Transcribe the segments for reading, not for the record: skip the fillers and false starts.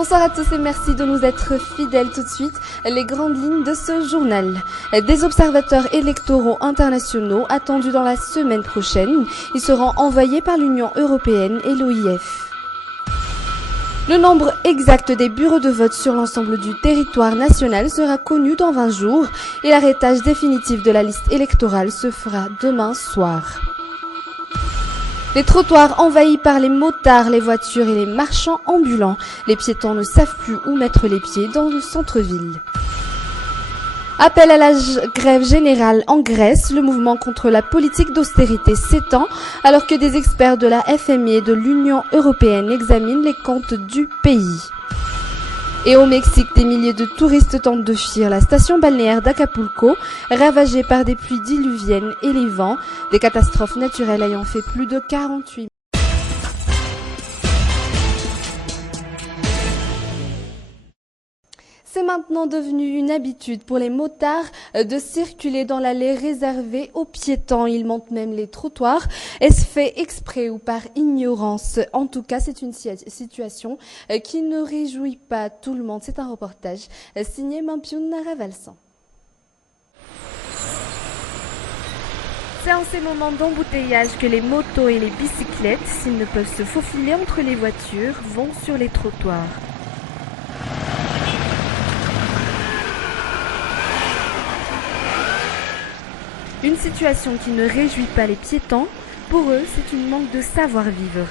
Bonsoir à tous et merci de nous être fidèles tout de suite. Les grandes lignes de ce journal. Des observateurs électoraux internationaux attendus dans la semaine prochaine. Ils seront envoyés par l'Union européenne et l'OIF. Le nombre exact des bureaux de vote sur l'ensemble du territoire national sera connu dans 20 jours et l'arrêtage définitif de la liste électorale se fera demain soir. Les trottoirs envahis par les motards, les voitures et les marchands ambulants. Les piétons ne savent plus où mettre les pieds dans le centre-ville. Appel à la grève générale en Grèce. Le mouvement contre la politique d'austérité s'étend alors que des experts de la FMI et de l'Union européenne examinent les comptes du pays. Et au Mexique, des milliers de touristes tentent de fuir la station balnéaire d'Acapulco, ravagée par des pluies diluviennes et les vents, des catastrophes naturelles ayant fait plus de 48 000. C'est maintenant devenu une habitude pour les motards de circuler dans l'allée réservée aux piétons. Ils montent même les trottoirs. Est-ce fait exprès ou par ignorance? En tout cas, c'est une situation qui ne réjouit pas tout le monde. C'est un reportage signé Mampion Naravalsan. C'est en ces moments d'embouteillage que les motos et les bicyclettes, s'ils ne peuvent se faufiler entre les voitures, vont sur les trottoirs. Une situation qui ne réjouit pas les piétons. Pour eux, c'est une manque de savoir-vivre.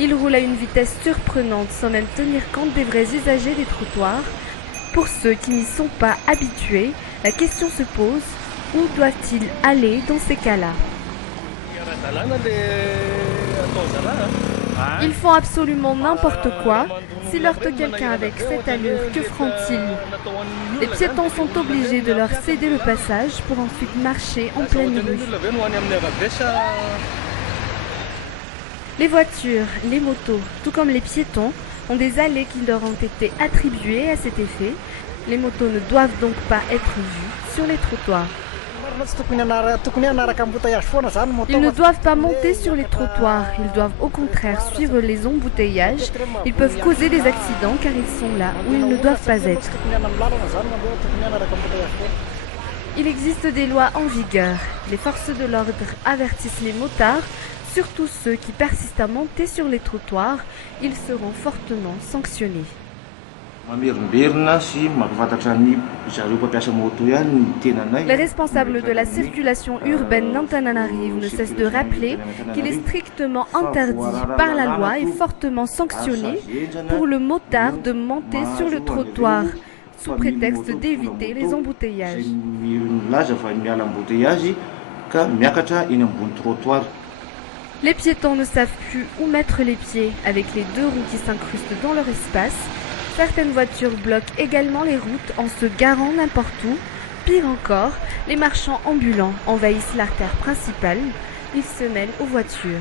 Ils roulent à une vitesse surprenante sans même tenir compte des vrais usagers des trottoirs. Pour ceux qui n'y sont pas habitués, la question se pose, où doivent-ils aller dans ces cas-là? Ils font absolument n'importe quoi. S'il heurte quelqu'un avec cette allure, que feront-ils? Les piétons sont obligés de leur céder le passage pour ensuite marcher en pleine rue. Les voitures, les motos, tout comme les piétons, ont des allées qui leur ont été attribuées à cet effet. Les motos ne doivent donc pas être vues sur les trottoirs. Ils ne doivent pas monter sur les trottoirs, ils doivent au contraire suivre les embouteillages. Ils peuvent causer des accidents car ils sont là où ils ne doivent pas être. Il existe des lois en vigueur. Les forces de l'ordre avertissent les motards, surtout ceux qui persistent à monter sur les trottoirs. Ils seront fortement sanctionnés. Les responsables de la circulation urbaine d'Antananarive ne cessent de rappeler qu'il est strictement interdit par la loi et fortement sanctionné pour le motard de monter sur le trottoir sous prétexte d'éviter les embouteillages. Les piétons ne savent plus où mettre les pieds avec les deux roues qui s'incrustent dans leur espace. Certaines voitures bloquent également les routes en se garant n'importe où. Pire encore, les marchands ambulants envahissent l'artère principale. Ils se mêlent aux voitures.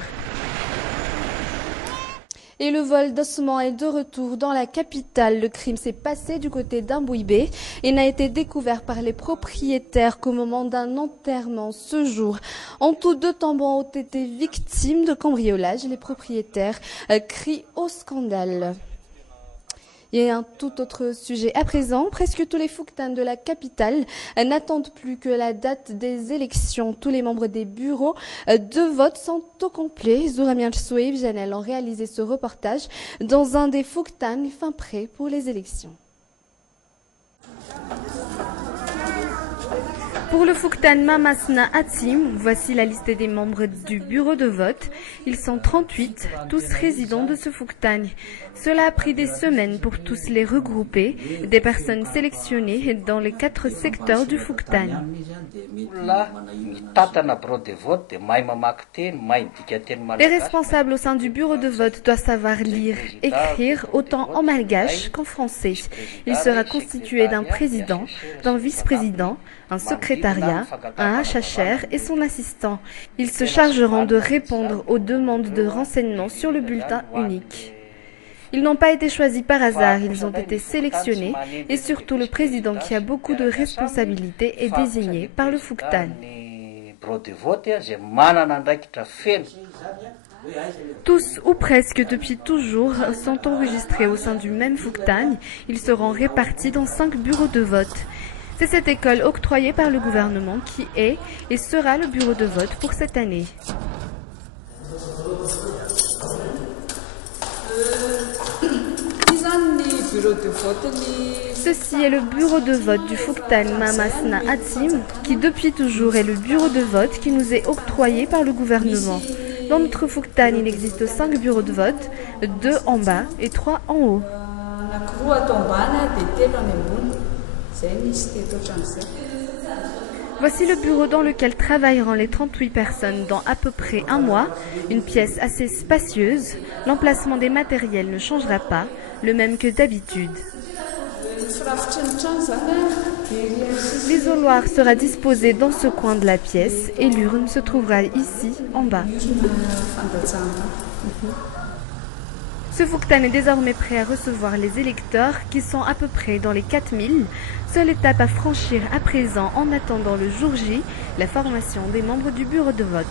Et le vol d'ossements est de retour dans la capitale. Le crime s'est passé du côté d'Ambouibé et n'a été découvert par les propriétaires qu'au moment d'un enterrement ce jour. En tout, 2 tambours ont été victimes de cambriolage. Les propriétaires crient au scandale. Il y a un tout autre sujet à présent. Presque tous les Fouktanes de la capitale n'attendent plus que la date des élections. Tous les membres des bureaux de vote sont au complet. Zouramian Chsou et Yves Janel ont réalisé ce reportage dans un des Fouktanes fin prêt pour les élections. Pour le Fouktan Mamasna Atim, voici la liste des membres du bureau de vote. Ils sont 38, tous résidents de ce Fouktan. Cela a pris des semaines pour tous les regrouper, des personnes sélectionnées dans les 4 secteurs du Fouktan. Les responsables au sein du bureau de vote doivent savoir lire, écrire autant en malgache qu'en français. Il sera constitué d'un président, d'un vice-président, un secrétariat, un HHR et son assistant. Ils se chargeront de répondre aux demandes de renseignements sur le bulletin unique. Ils n'ont pas été choisis par hasard, ils ont été sélectionnés et surtout le président qui a beaucoup de responsabilités est désigné par le Fouktan. Tous ou presque depuis toujours sont enregistrés au sein du même Fouktagne. Ils seront répartis dans 5 bureaux de vote. C'est cette école octroyée par le gouvernement qui est et sera le bureau de vote pour cette année. Ceci est le bureau de vote du Fouktagne Mamasna Atsim, qui depuis toujours est le bureau de vote qui nous est octroyé par le gouvernement. Dans notre Fouktagne, il existe 5 bureaux de vote, 2 en bas et 3 en haut. Voici le bureau dans lequel travailleront les 38 personnes dans à peu près un mois. Une pièce assez spacieuse. L'emplacement des matériels ne changera pas, le même que d'habitude. L'isoloir sera disposé dans ce coin de la pièce et l'urne se trouvera ici, en bas. Ce Fouktagne est désormais prêt à recevoir les électeurs qui sont à peu près dans les 4000. Seule étape à franchir à présent en attendant le jour J, la formation des membres du bureau de vote.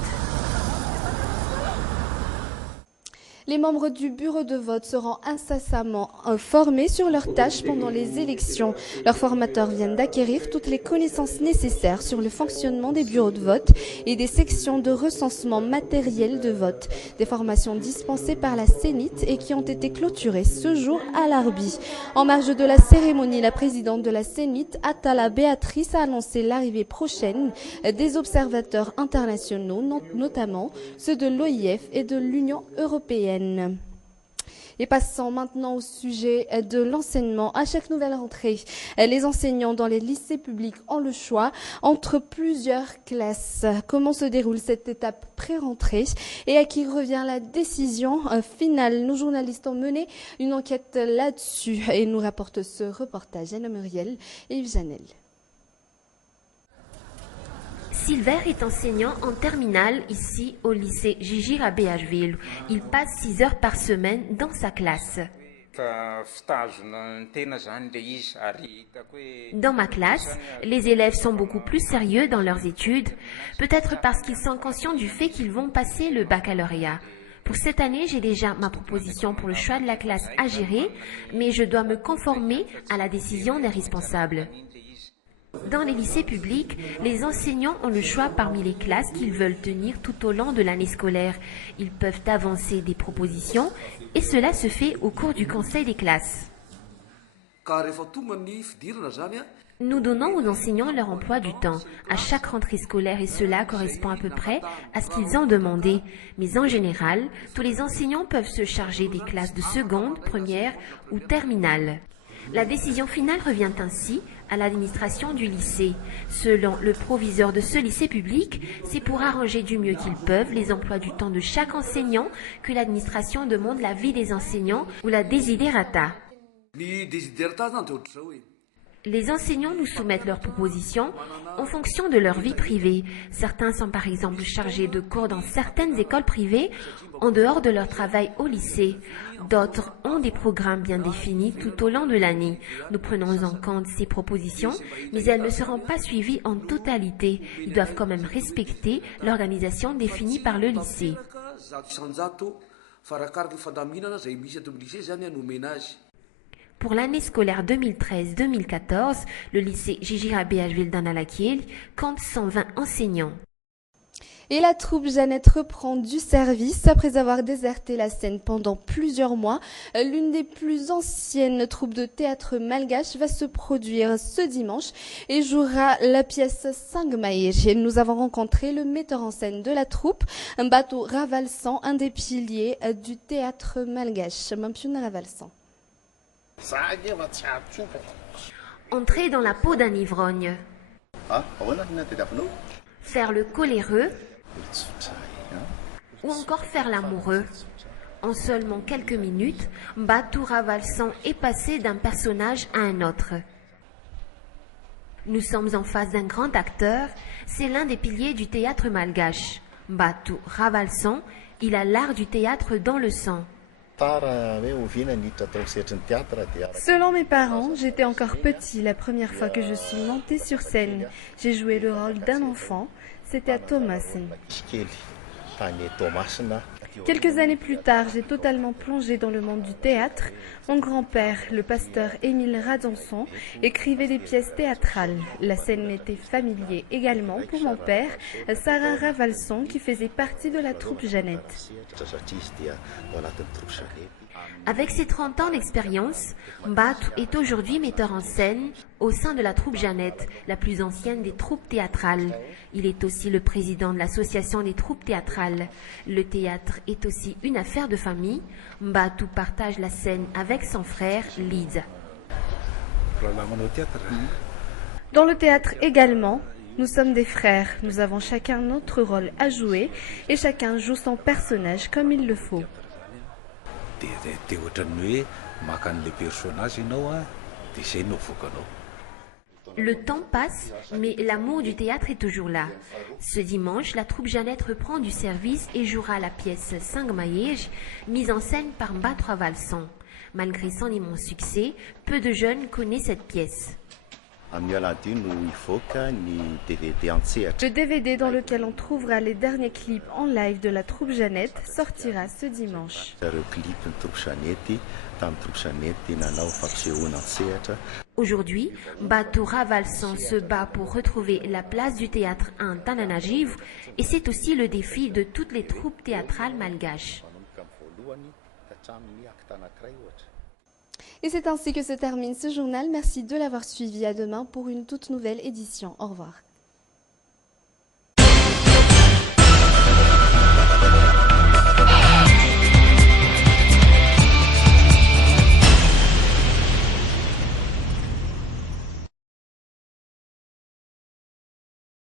Les membres du bureau de vote seront incessamment formés sur leurs tâches pendant les élections. Leurs formateurs viennent d'acquérir toutes les connaissances nécessaires sur le fonctionnement des bureaux de vote et des sections de recensement matériel de vote. Des formations dispensées par la Sénit et qui ont été clôturées ce jour à l'Arbi. En marge de la cérémonie, la présidente de la Sénit, Atala Béatrice, a annoncé l'arrivée prochaine des observateurs internationaux, notamment ceux de l'OIF et de l'Union européenne. Et passons maintenant au sujet de l'enseignement. À chaque nouvelle rentrée, les enseignants dans les lycées publics ont le choix entre plusieurs classes. Comment se déroule cette étape pré-rentrée et à qui revient la décision finale? Nos journalistes ont mené une enquête là-dessus et nous rapportent ce reportage Anna Muriel et Yves Janel. Silver est enseignant en terminale ici au lycée Gigi à Béacheville. Il passe 6 heures par semaine dans sa classe. Dans ma classe, les élèves sont beaucoup plus sérieux dans leurs études, peut-être parce qu'ils sont conscients du fait qu'ils vont passer le baccalauréat. Pour cette année, j'ai déjà ma proposition pour le choix de la classe à gérer, mais je dois me conformer à la décision des responsables. Dans les lycées publics, les enseignants ont le choix parmi les classes qu'ils veulent tenir tout au long de l'année scolaire. Ils peuvent avancer des propositions et cela se fait au cours du conseil des classes. Nous donnons aux enseignants leur emploi du temps à chaque rentrée scolaire et cela correspond à peu près à ce qu'ils ont demandé. Mais en général, tous les enseignants peuvent se charger des classes de seconde, première ou terminale. La décision finale revient ainsi à l'administration du lycée. Selon le proviseur de ce lycée public, c'est pour arranger du mieux qu'ils peuvent les emplois du temps de chaque enseignant que l'administration demande l'avis des enseignants ou la desiderata. Les enseignants nous soumettent leurs propositions en fonction de leur vie privée. Certains sont par exemple chargés de cours dans certaines écoles privées en dehors de leur travail au lycée. D'autres ont des programmes bien définis tout au long de l'année. Nous prenons en compte ces propositions, mais elles ne seront pas suivies en totalité. Ils doivent quand même respecter l'organisation définie par le lycée. Pour l'année scolaire 2013-2014, le lycée Gigi à Béacheville d'Analakiel compte 120 enseignants. Et la troupe Jeannette reprend du service après avoir déserté la scène pendant plusieurs mois. L'une des plus anciennes troupes de théâtre malgache va se produire ce dimanche et jouera la pièce Sangmaïr. Nous avons rencontré le metteur en scène de la troupe, Mbatu Ravalsan, un des piliers du théâtre malgache. Mampion Ravalsan. Entrer dans la peau d'un ivrogne. Faire le coléreux. Ou encore faire l'amoureux. En seulement quelques minutes, Mbatu Ravalsan est passé d'un personnage à un autre. Nous sommes en face d'un grand acteur, c'est l'un des piliers du théâtre malgache. Mbatu Ravalsan, il a l'art du théâtre dans le sang. Selon mes parents, j'étais encore petit la première fois que je suis montée sur scène. J'ai joué le rôle d'un enfant, c'était à Thomasin. Quelques années plus tard, j'ai totalement plongé dans le monde du théâtre. Mon grand-père, le pasteur Émile Radanson, écrivait des pièces théâtrales. La scène était familière également pour mon père, Sarah Ravalson, qui faisait partie de la troupe Jeannette. Avec ses 30 ans d'expérience, Mbatu est aujourd'hui metteur en scène au sein de la troupe Jeannette, la plus ancienne des troupes théâtrales. Il est aussi le président de l'association des troupes théâtrales. Le théâtre est aussi une affaire de famille. Mbatu partage la scène avec son frère Lise. Dans le théâtre également, nous sommes des frères. Nous avons chacun notre rôle à jouer et chacun joue son personnage comme il le faut. Le temps passe, mais l'amour du théâtre est toujours là. Ce dimanche, la troupe Jeannette reprend du service et jouera la pièce Sangmaïej, mise en scène par Mbatu Ravalson. Malgré son immense succès, peu de jeunes connaissent cette pièce. Le DVD dans lequel on trouvera les derniers clips en live de la troupe Jeannette sortira ce dimanche. Aujourd'hui, Mbatu Ravalson se bat pour retrouver la place du théâtre à Antananarivo et c'est aussi le défi de toutes les troupes théâtrales malgaches. Et c'est ainsi que se termine ce journal. Merci de l'avoir suivi. À demain pour une toute nouvelle édition. Au revoir.